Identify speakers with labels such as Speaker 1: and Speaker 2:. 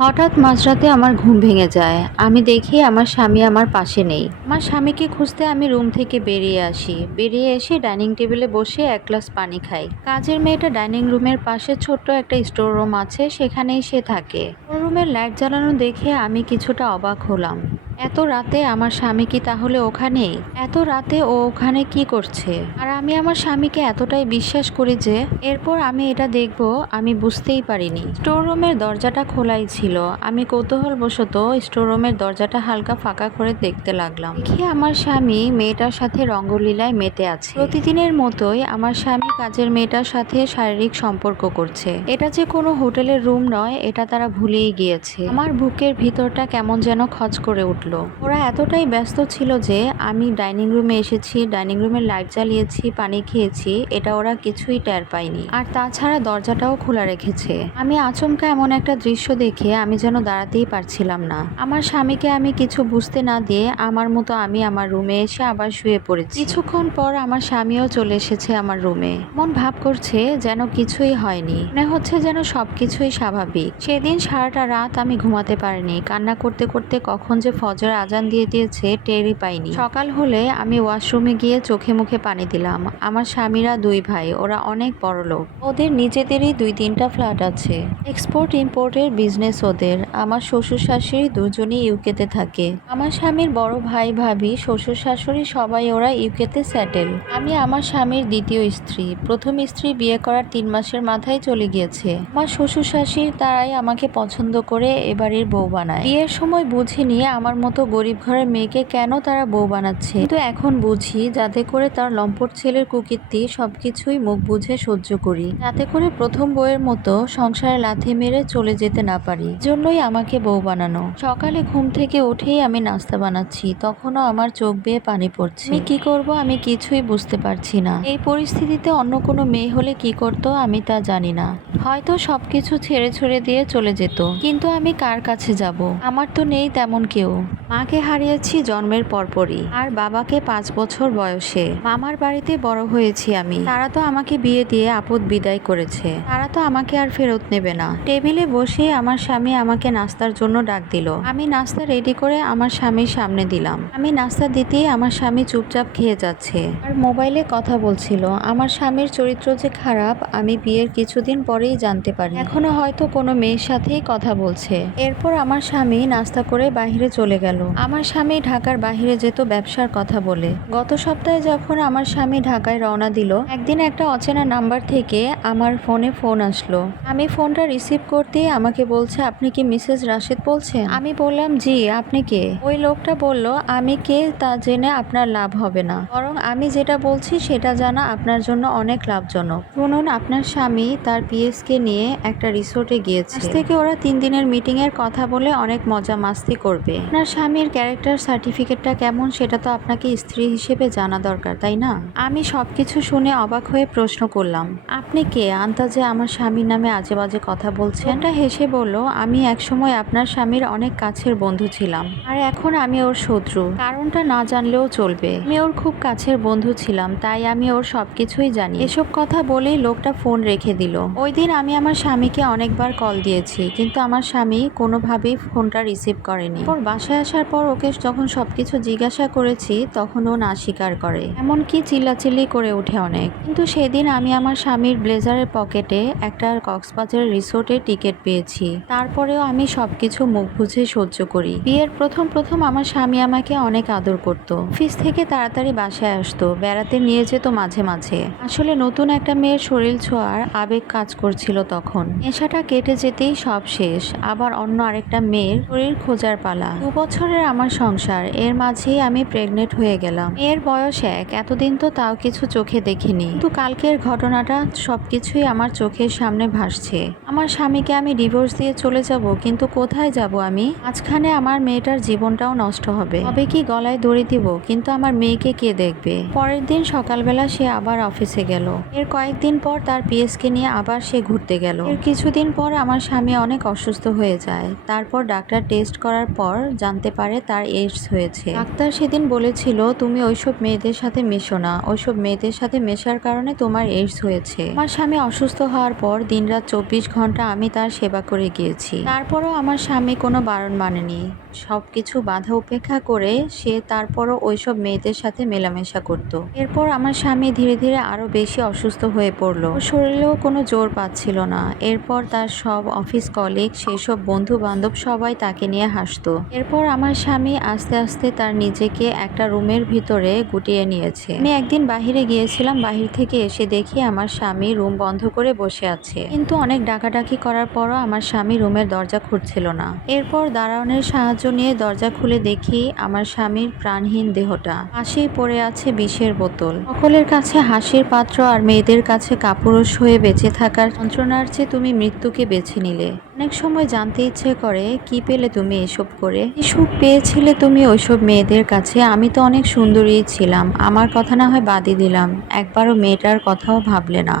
Speaker 1: হঠাৎ মাঝরাতে আমার ঘুম ভেঙে যায়। আমি দেখি আমার স্বামী আমার পাশে নেই। আমার স্বামীকে খুঁজতে আমি রুম থেকে বেরিয়ে আসি। বেরিয়ে এসে ডাইনিং টেবিলে বসে এক গ্লাস পানি খাই। কাজের মেয়েটা ডাইনিং রুমের পাশে ছোট্ট একটা স্টোর রুম আছে, সেখানেই সে থাকে। রুমের লাইট জ্বালানো দেখে আমি কিছুটা অবাক হলাম। এত রাতে আমার স্বামী কি তাহলে ওখানেই এত রাতে ও ওখানে কি করছে? আর আমি আমার স্বামীকে এতটাই বিশ্বাস করি যে, এরপর আমি এটা দেখব, আমি বুঝতেই পারিনি। স্টোর রুমের দরজাটা খোলাই ছিল। আমি কৌতূহলবশত স্টোর রুমের দরজাটা হালকা ফাঁকা করে দেখতে লাগলাম। দেখি আমার স্বামী মেয়েটার সাথে রঙ্গলীলায় মেতে আছে। প্রতিদিনের মতোই আমার স্বামী কাজের মেয়েটার সাথে শারীরিক সম্পর্ক করছে। এটা যে কোনো হোটেলের রুম নয়, এটা তারা ভুলেই গিয়েছে। আমার বুকের ভিতরটা কেমন যেন খচ করে উঠল। ওরা এতটাই ব্যস্ত ছিল যে আমি ডাইনিং রুমে এসেছি, ডাইনিং রুমের লাইট জ্বালিয়েছি, পানি খেয়েছি, এটা ওরা কিছুই টের পায়নি। আর তাছাড়া দরজাটাও খোলা রেখেছে। আমি আচমকা এমন একটা দৃশ্য দেখে আমি যেন দাঁড়াতেই পারছিলাম না। আমার স্বামীকে আমি কিছু বুঝতে না দিয়ে আমার মতো আমি আমার রুমে এসে আবার শুয়ে পড়েছি। কিছুক্ষণ পর আমার স্বামীও চলে এসেছে আমার রুমে। মন ভাব করছে যেন কিছুই হয়নি। মনে হচ্ছে যেন সবকিছুই স্বাভাবিক। সেদিন সারাটা রাত আমি ঘুমাতে পারিনি। কান্না করতে করতে কখন যে ফজর আজান দিয়ে দিয়েছে, টেরই পাইনি। সকাল হলে আমি ওয়াশরুমে গিয়ে চোখে মুখে পানি দিলাম। আমার স্বামীরা দুই ভাই, ওরা অনেক বড় লোক। ওদের নিজেদেরই দুই তিনটা ফ্ল্যাট আছে। এক্সপোর্ট, ইম্পোর্টের বিজনেস ওদের। আমার শ্বশুর শাশুড়ি দুজনেই ইউকেতে থাকে। আমার স্বামীর বড় ভাই ভাবি, শ্বশুর শাশুড়ি সবাই ওরা ইউকেতে সেটেল। আমি আমার স্বামীর দ্বিতীয় স্ত্রী। প্রথম স্ত্রী বিয়ে করার তিন মাসের মাথায় চলে গিয়েছে। আমার শ্বশুর শাশুড়ি তারাই আমাকে পছন্দ করে এবারের বউ বানায়। বিয়ের সময় বুঝিনি, আমার মতো গরিব ঘরের মেয়েকে কেন তারা বউ বানাচ্ছে? কিন্তু এখন বুঝি যাতে করে তার লম্পট ছেলের কুকীর্তি সবকিছুই মুখ বুঝে সহ্য করি। যাতে করে প্রথম বউয়ের মতো সংসারে লাথি মেরে চলে যেতে না পারি। জন্যই আমাকে বউ বানানো। সকালে ঘুম থেকে উঠেই আমি নাস্তা বানাচ্ছি। তখনও আমার চোখ বেয়ে পানি পড়ছে। আমি কি করব আমি কিছুই বুঝতে পারছি না। এই পরিস্থিতিতে অন্য কোনো মেয়ে হলে কি করতো আমি তা জানি না। হয়তো সবকিছু ছেড়ে ছড়ে দিয়ে চলে যেত। কিন্তু আমি কার কাছে যাব? আমার তো নেই তেমন কেউ। মাকে হারিয়েছি জন্মের পরপরই। আর বাবাকে পাঁচ বছর বয়সে। মামার বাড়িতে বড় হয়েছি আমি। তারা তো আমাকে বিয়ে দিয়ে আপদ বিদায় করেছে। তারা তো আমাকে আর ফেরত নেবে না। টেবিলে বসে আমার স্বামী আমাকে নাস্তার জন্য ডাক দিল। আমি নাস্তা রেডি করে আমার স্বামীর সামনে দিলাম। আমি নাস্তা দিতেই আমার স্বামী চুপচাপ খেয়ে যাচ্ছে। আর মোবাইলে কথা বলছিল, আমার স্বামীর চরিত্র যে খারাপ, আমি বিয়ের কিছুদিন পরেই জানতে পারি। এখনও হয়তো কোনো মেয়ের সাথেই কথা বলছে। এরপর আমার স্বামী নাস্তা করে বাইরে চলে গেল। আমার স্বামী ঢাকার বাইরে যেত ব্যবসার কথা বলে। গত সপ্তাহে যখন আমার স্বামী ঢাকায় রওনা দিল, একদিন একটা অচেনা নাম্বার থেকে আমার ফোনে ফোন আসলো। আমি ফোনটা রিসিভ করতে আমাকে বলছে, আপনি কি মিসেস রাশেদ বলছেন? আমি বললাম, জি, আপনি কে? ওই লোকটা বলল, আমি কে তা জেনে আপনার লাভ হবে না। বরং আমি যেটা বলছি সেটা জানা আপনার জন্য অনেক লাভজনক। শুনুন, আপনার স্বামী তার পিএস কে নিয়ে একটা রিসোর্টে গিয়েছে। থেকে ওরা তিন দিনের মিটিং এর কথা বলে অনেক মজা মাস্তি করবে। আপনার স্বামীর ক্যারেক্টার সার্টিফিকেটটা কেমন সেটা তো আপনাকে স্ত্রী হিসেবে জানা দরকার, তাই না? আমি সবকিছু শুনে অবাক হয়ে প্রশ্ন করলাম, আপনি কে? আন্তাজে আমার স্বামীর নামে আজে বাজে কথা বলছেন? এটা হেসে বলল, আমি একসময় আপনার স্বামীর অনেক কাছের বন্ধু ছিলাম, আর এখন আমি ওর শত্রু। কারণটা না জানলেও চলবে। আমি ওর খুব কাছের বন্ধু ছিলাম, তাই আমি ওর সবকিছুই জানি। এসব কথা বলেই লোকটা ফোন রেখে দিল। ওই দিন আমি আমার স্বামীকে অনেকবার কল দিয়েছি, কিন্তু আমার স্বামী কোনোভাবেই ফোনটা রিসিভ করেনি। ওর বাসায় আসার পর ওকে যখন সব কিছু জিজ্ঞাসা করেছি, তখন ও না স্বীকার করে। এমনকি চিল্লাচিল্লি করে ওঠে অনেক। কিন্তু সেদিন আমি আমার স্বামীর ব্লেজারের পকেটে একটা কক্সবাজারের রিসোর্টে টিকিট পেয়েছি। তারপরেও আমি সবকিছু মুখ বুঝে সহ্য করি। বিয়ের প্রথম প্রথম আমার স্বামী আমাকে অনেক আদর করত। অফিস থেকে তাড়াতাড়ি বাসায় আসতো, বেড়াতে নিয়ে যেত মাঝে মাঝে। আসলে নতুন একটা মেয়ের শরীর ছোঁয়ার আবেগ কাজ করছিল তখন। নেশাটা কেটে যেতেই সব শেষ। আবার অন্য আরেকটা মেয়ের শরীর খোঁজার পালা। দু বছরের আমার সংসার, এর মাঝেই আমি প্রেগনেন্ট হয়ে গেলাম। এর বয়স এক, এতদিন তো তাও কিছু চোখে দেখিনি। কিন্তু কালকের ঘটনাটা সবকিছুই আমার চোখের সামনে ভাসছে। আমার স্বামীকে আমি ডিভোর্স দিয়ে চলে যাব, কিন্তু কোথায় যাব আমি? মাঝখানে আমার মেয়েটার জীবনটাও নষ্ট হবে। তবে কি গলায় দড়ি দিব? কিন্তু আমার মেয়েকে কে দেখবে? পরের দিন সকালবেলা সে আবার অফিসে গেল। এর কয়েকদিন পর তার পিএসকে নিয়ে আবার সে ঘুরতে গেল। এর কিছুদিন পর আমার স্বামী অনেক অসুস্থ হয়ে যায়। তারপর ডাক্তার টেস্ট করার পর জানতে জানতে পারে তার এইডস হয়েছে। ডাক্তার সেদিন বলেছিল, তুমি ওইসব মেয়েদের সাথে মেশো না। ওইসব মেয়েদের সাথে মেশার কারণে তোমার এইডস হয়েছে। আমার স্বামী অসুস্থ হওয়ার পর দিনরাত চব্বিশ ঘণ্টা আমি তার সেবা করে গিয়েছি। তারপরও আমার স্বামী কোনো বারণ মানেনি। সব কিছু বাধা উপেক্ষা করে সে তারপরও ওইসব মেয়েদের সাথে মেলামেশা করত। এরপর আমার স্বামী ধীরে ধীরে আরও বেশি অসুস্থ হয়ে পড়ল। শরীরেও কোনো জোর পাচ্ছিল না। এরপর তার সব অফিস কলিগ সেই সব বন্ধু বান্ধব সবাই তাকে নিয়ে হাসতো। এরপর আমার স্বামী আস্তে আস্তে তার নিজেকে একটা রুমের ভিতরে গুটিয়ে নিয়েছে। আমি একদিন বাহিরে গিয়েছিলাম, বাহির থেকে এসে দেখি আমার স্বামী রুম বন্ধ করে বসে আছে। কিন্তু অনেক ডাকাডাকি করার পরও আমার স্বামী রুমের দরজা খুঁজছিল না। এরপর দারোয়ানের সাহায্য নিয়ে দরজা খুলে দেখি আমার স্বামীর প্রাণহীন দেহটা। পাশেই পড়ে আছে বিষের বোতল। সকলের কাছে হাসির পাত্র আর মেয়েদের কাছে কাপুরুষ হয়ে বেঁচে থাকার যন্ত্রণার চেয়ে তুমি মৃত্যুকে বেছে নিলে। অনেক সময় জানতে ইচ্ছে করে, কি পেলে তুমি এসব করে? এসব পেয়েছিলে তুমি ওইসব মেয়েদের কাছে? আমি তো অনেক সুন্দরী ছিলাম। আমার কথা না হয় বাদই দিলাম। একবারও মেয়েটার কথাও ভাবলে না।